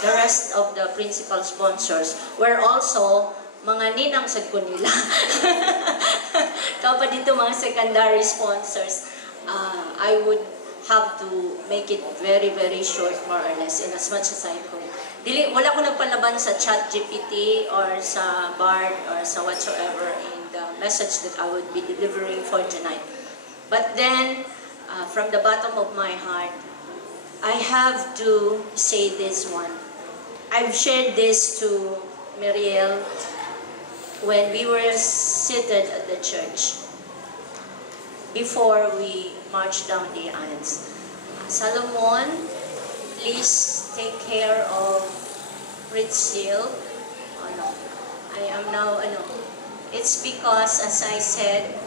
the rest of the principal sponsors were also mga ninang sad ko nila. Kapag dito mga secondary sponsors, I would have to make it very, very short, more or less, in as much as I could. Wala ko nagpalaban sa ChatGPT or sa Bard or sa whatsoever in the message that I would be delivering for tonight. But then, from the bottom of my heart, I have to say this one. I've shared this to Miriel when we were seated at the church before we marched down the aisles. Salomon, please take care of Brazil. I am now, it's because, as I said,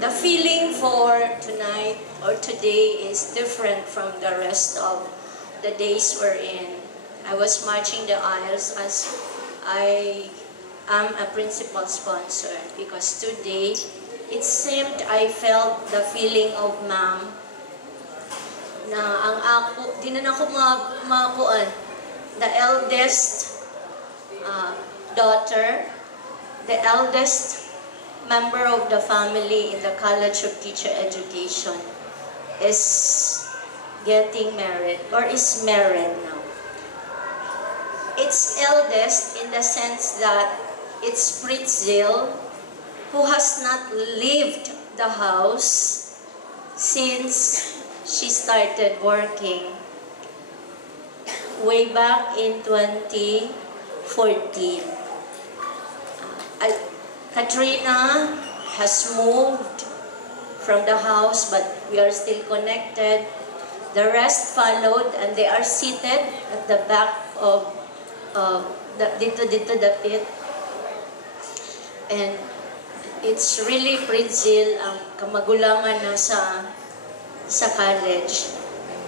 the feeling for tonight or today is different from the rest of the days we're in. I was marching the aisles as I am a principal sponsor, because today it seemed I felt the feeling of ma'am na ang ako, di na ako makuan, the eldest daughter, the eldest member of the family in the College of Teacher Education is getting married or is married now. It's eldest in the sense that it's Pritzil, who has not left the house since she started working way back in 2014. Katrina has moved from the house, but we are still connected. The rest followed, and they are seated at the back of dito dapit. And it's really Pritzil ang kamagulangan na sa college.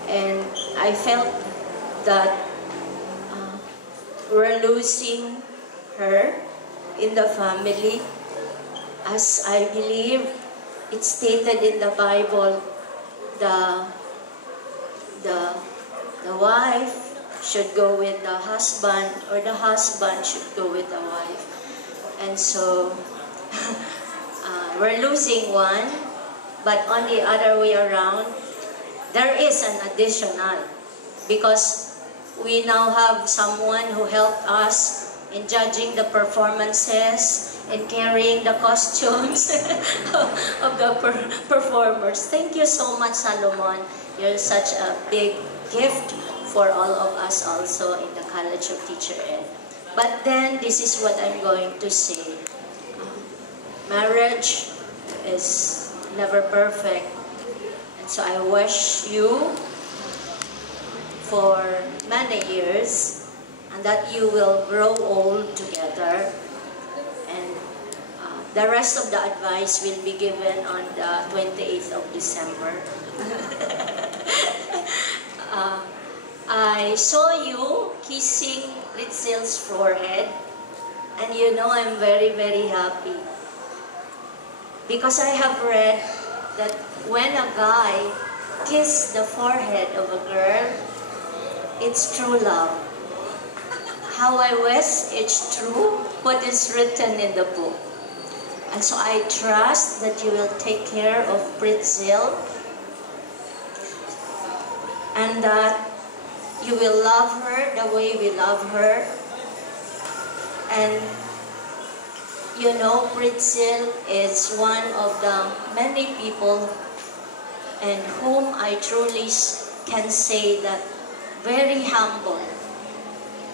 And I felt that we're losing her in the family, as I believe it's stated in the Bible, the wife should go with the husband, or the husband should go with the wife. And so we're losing one, but on the other way around, there is an additional, because we now have someone who helped us in judging the performances and carrying the costumes of the performers. Thank you so much, Salomon. You're such a big gift for all of us also in the College of Teacher Ed. But then, this is what I'm going to say. Marriage is never perfect. And so I wish you for many years, and that you will grow old together. And the rest of the advice will be given on the 28th of December. I saw you kissing Pritzil's forehead, and you know I'm very, very happy. Because I have read that when a guy kisses the forehead of a girl, it's true love. How I wish it's true what is written in the book. And so I trust that you will take care of Pritzil, and that you will love her the way we love her. And you know, Pritzil is one of the many people and whom I truly can say that very humble.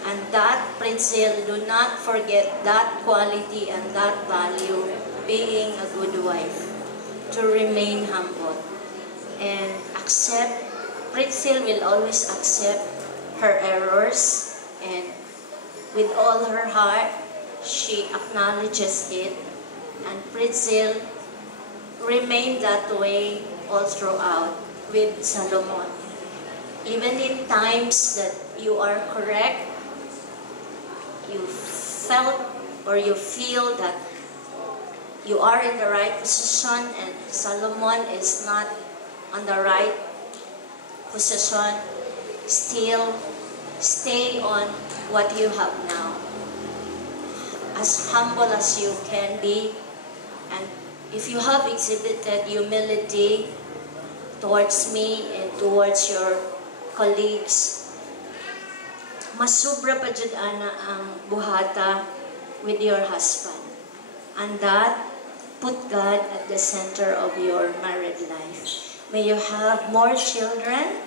And that, Pritzil, do not forget that quality and that value, being a good wife, to remain humble and accept. Pritzil will always accept her errors, and with all her heart, she acknowledges it. And Pritzil remained that way all throughout with Salomon. Even in times that you are correct, you felt or you feel that you are in the right position and Salomon is not on the right position, still stay on what you have now. As humble as you can be, and if you have exhibited humility towards me and towards your colleagues, mas sobra pa jud ana ang buhata with your husband. And that, put God at the center of your married life. May you have more children,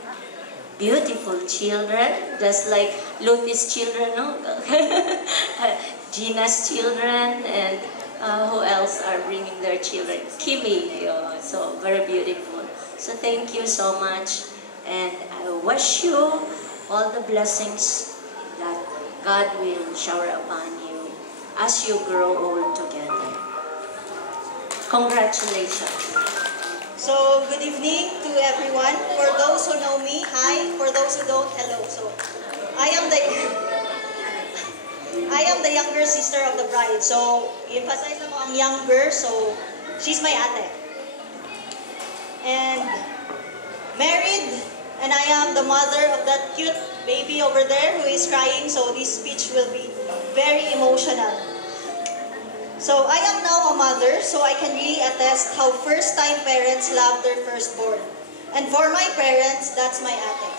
beautiful children, just like Luti's children, no? Gina's children, and who else are bringing their children? Kimi, so very beautiful. So thank you so much, and I wish you all the blessings that God will shower upon you as you grow old together. Congratulations. So, good evening to everyone. For those who know me, hi. For those who don't, hello. So, I am the younger sister of the bride. So, emphasize lang ko ang younger. So, she's my ate. And married, and I am the mother of that cute baby over there who is crying. So, this speech will be very emotional. So, I am now a mother, so I can really attest how first-time parents love their firstborn. And for my parents, that's my ate.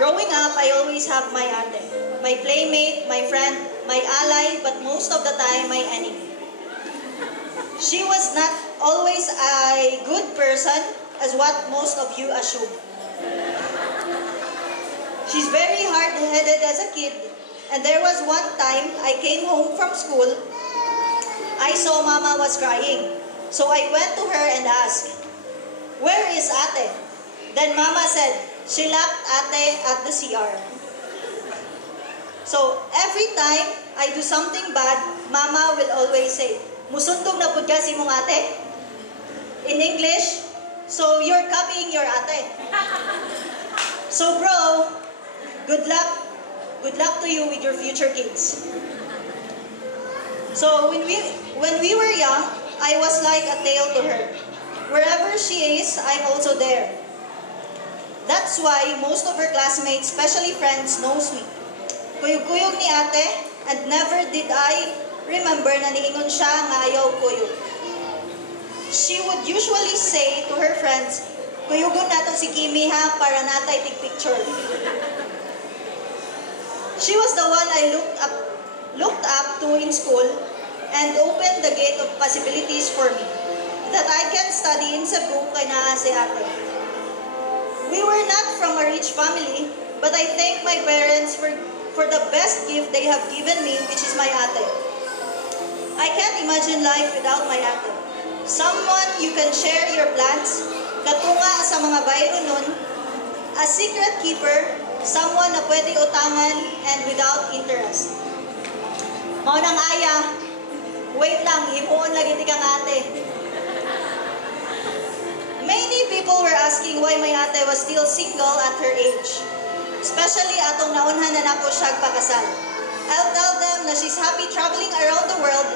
Growing up, I always have my ate. My playmate, my friend, my ally, but most of the time, my enemy. She was not always a good person, as what most of you assume. She's very hard-headed as a kid, and there was one time I came home from school. I saw Mama was crying. So I went to her and asked, "Where is Ate?" Then Mama said, "She left Ate at the CR." So every time I do something bad, Mama will always say, "Musundog na pud ka si mong ate?" In English, so you're copying your ate. So bro, good luck to you with your future kids. So when we were young, I was like a tail to her. Wherever she is, I'm also there. That's why most of her classmates, especially friends, knows me. Kuyog-kuyog ni ate, and never did I remember na niingon siya nga ayaw kuyog. She would usually say to her friends, "Kuyugon nato si Kimi ha, para natay tig-picture." She was the one I looked up to in school and opened the gate of possibilities for me. That I can study in Cebu kay naa si ate. We were not from a rich family, but I thank my parents for the best gift they have given me, which is my ate. I can't imagine life without my ate. Someone you can share your plans, katunga sa mga bayro nun, a secret keeper, someone na pwede utangan and without interest. Mao nang aya, wait lang, himuon lagi ti kang ate. Many people were asking why my ate was still single at her age. Especially atong naunhan na nako siyag pakasal. I'll tell them na she's happy traveling around the world,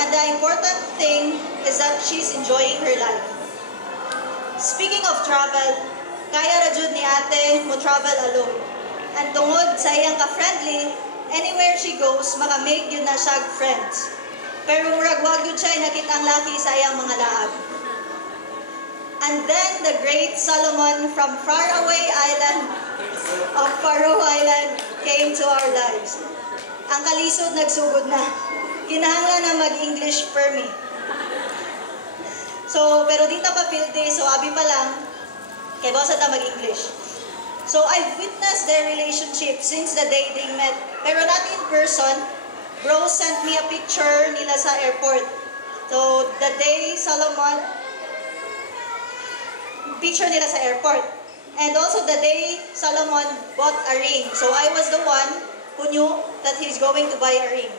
and the important thing is that she's enjoying her life. Speaking of travel, kaya ra jud ni ate mo travel alone. And tungod sa iyang ka-friendly, anywhere she goes, makamake yun na siyag friends. Pero murag wag yun siya nakita ang laki sa iyang mga laab. And then the great Solomon from faraway island of Faroe Island came to our lives. Ang kalisod nagsugod na. Kinahanglan na mag-English per me. So, pero di ta pa field day, so abi pa lang, kay bawsa ta mag-English. So, I've witnessed their relationship since the day they met. Pero not in person. Bro sent me a picture nila sa airport. So, the day Solomon, picture nila sa airport. And also the day Solomon bought a ring. So, I was the one who knew that he's going to buy a ring.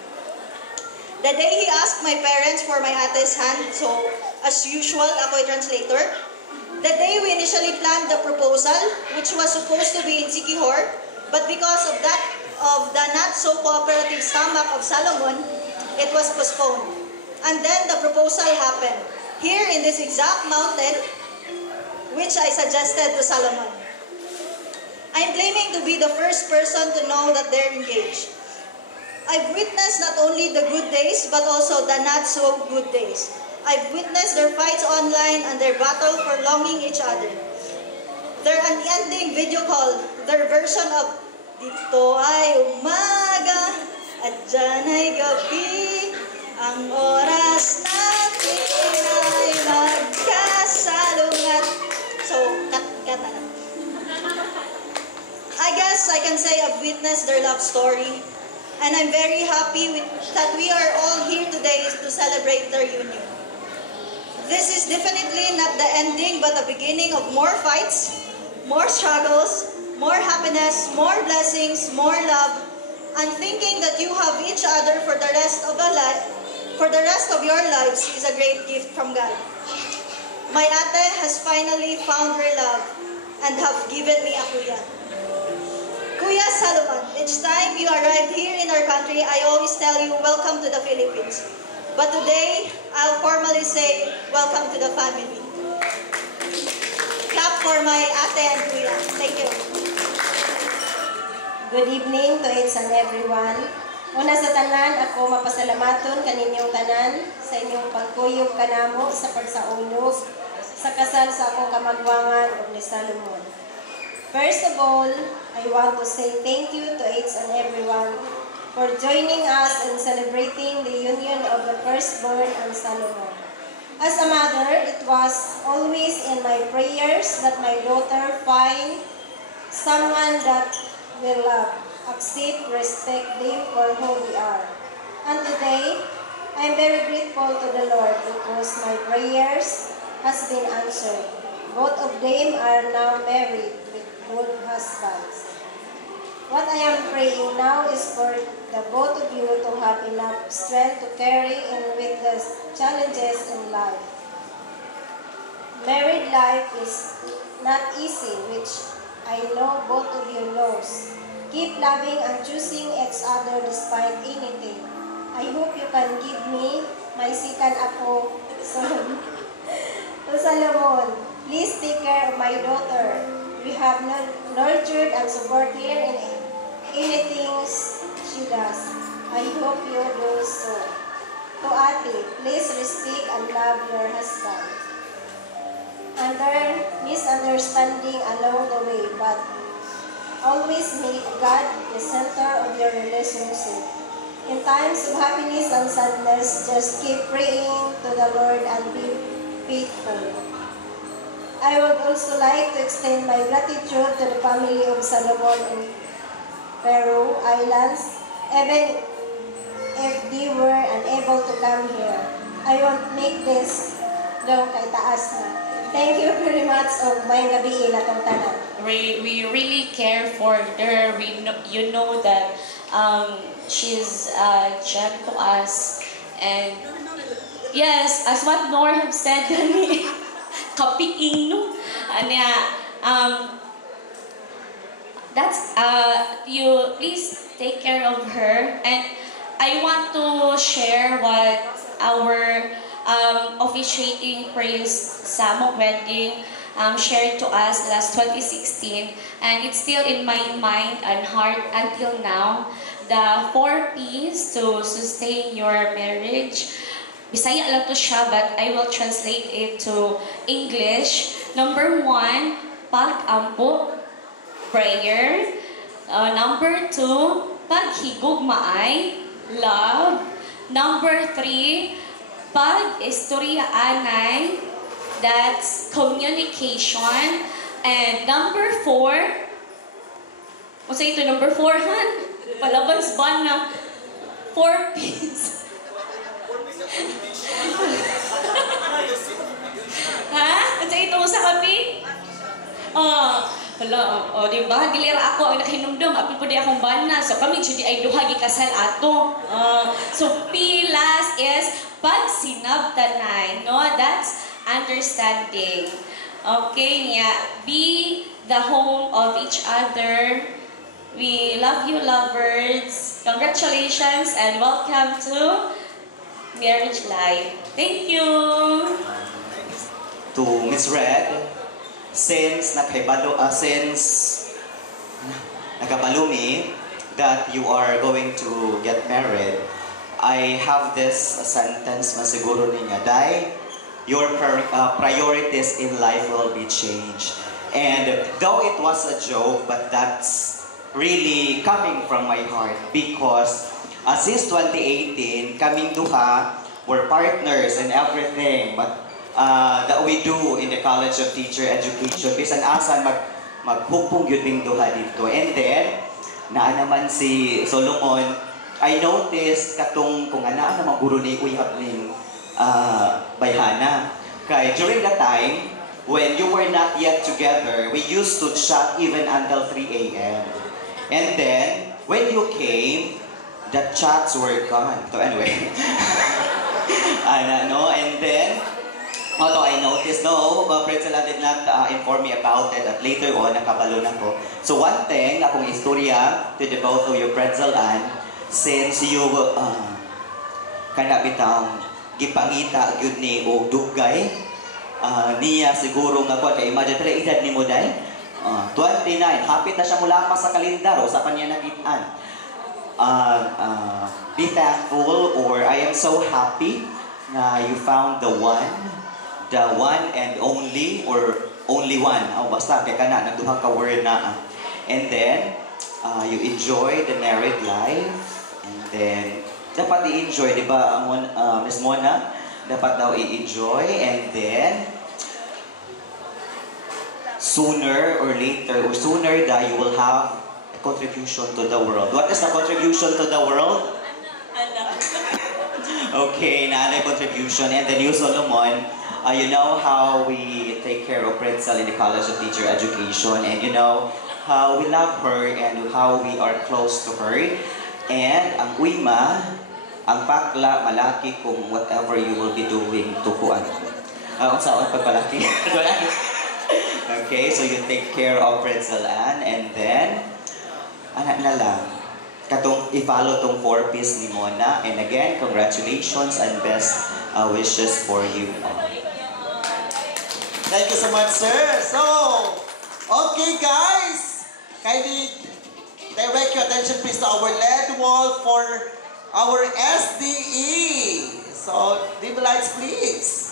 The day he asked my parents for my ate's hand, so as usual, ako'y translator. The day we initially planned the proposal, which was supposed to be in Siquijor, but because of the not so cooperative stomach of Solomon, it was postponed. And then the proposal happened, here in this exact mountain, which I suggested to Solomon. I'm claiming to be the first person to know that they're engaged. I've witnessed not only the good days, but also the not so good days. I've witnessed their fights online and their battle for longing each other. Their unending video call, their version of dito ay umaga at dyan ay gabi, ang oras natin ay magkasalungat. So, cut na. I guess I can say I've witnessed their love story, and I'm very happy that we are all here today to celebrate their union. This is definitely not the ending, but the beginning of more fights, more struggles, more happiness, more blessings, more love, and thinking that you have each other for the rest of your lives is a great gift from God. My ate has finally found her love and have given me a kuya. Kuya Salomon, each time you arrive here in our country, I always tell you, welcome to the Philippines. But today, I'll formally say, welcome to the family. Clap for my ate and kuya. Thank you. Good evening to each and everyone. Una sa tanan, ako mapasalamaton kaninyong tanan sa inyong pagkuyog kanamo sa pagsaunog sa kasal sa akong kamagwangan ug ni Salomon. First of all, I want to say thank you to each and everyone for joining us in celebrating the union of the firstborn and Salomon. As a mother, it was always in my prayers that my daughter find someone that will love, accept, respect them for who they are. And today, I am very grateful to the Lord because my prayers has been answered. Both of them are now married with good husbands. What I am praying now is for the both of you to have enough strength to carry in with the challenges in life. Married life is not easy, which I know both of you knows. Keep loving and choosing each other despite anything. I hope you can give me my second apo son to Salomon. Please take care of my daughter. We have nurtured and supported her in anything she does. I hope you do so. To Ate, please respect and love your husband. And there misunderstanding along the way, but always make God the center of your relationship. In times of happiness and sadness, just keep praying to the Lord and be faithful. I would also like to extend my gratitude to the family of Salomon in Peru Islands, even if they were unable to come here. I won't make this daw kay taas na. Thank you very much og may gabi ilatong tanan. We really care for her. You know that she's a gem to us. And yes, as what Nor have said, kapiing no. That's you please take care of her. And I want to share what our officiating praise Samok wedding shared to us last 2016, and it's still in my mind and heart until now. The 4 P's to sustain your marriage. Bisaya lang to siya, but I will translate it to English. Number 1, pag-ampo, prayer. Number 2, paghigugmaay, love. Number 3, pag-istoryaanay, that's communication. And number 4, what's ito? Number 4, han? Palabas ba na 4 P's? Ha? What's ito sa kapi? Diba? Dilira ako ang nakahinumdum. Apil po di akong bana. So kami, judi ay duhagi kasal ato. So P last is pagsinabtanay. No? That's understanding. Okay, yeah. Be the home of each other. We love you, lovers. Congratulations and welcome to marriage life. Thank you. To Miss Red, since nakabalumi that you are going to get married, I have this sentence na siguro niya, Day, your priorities in life will be changed. And though it was a joke, but that's really coming from my heart because since 2018, kaming duha, we're partners and everything, but that we do in the College of Teacher Education, bisan asan maghupong yun ning duha dito. And then, naa naman si Solomon, I noticed katong kung anaan naman guro ni uyab ning bayhana. Kay during the time, when you were not yet together, we used to chat even until 3 a.m. And then, when you came, the chats were gone. So anyway, and then, although I noticed, Priscilla did not inform me about it, at later on, nakabalo na ko. So one thing, akong istorya to the both of you, Pretzel Ann, since you, kanabitang gipangita gyud ni og dugay, niya siguro nga ko, kay imagine tala edad ni mo day, 29, hapit na siya mula pa sa kalendar, usapan niya nakitaan. Be thankful, or I am so happy na you found the one and only, or only one. Basta, kaya ka na, nagduhang ka word na. And then, you enjoy the married life. And then, dapat i-enjoy, di ba, Ms. Mona? Dapat daw i-enjoy. And then, sooner or later, or sooner that you will have a contribution to the world. What is the contribution to the world? Okay, naanay contribution. And then you, Solomon, you know how we take care of Pretzel in the College of Teacher Education, and you know how we love her and how we are close to her. And ang uima, ang pakla, malaki kung whatever you will be doing to kuan. Ang saan pagpalaki? Okay, so you take care of Pretzel Ann, and then, anak na lang, katong i-follow tong 4-piece ni Mona. And again, congratulations and best wishes for you. Thank you so much, sir. So, okay guys, kindly direct your attention please to our LED wall for our SDE. So, dim the lights please.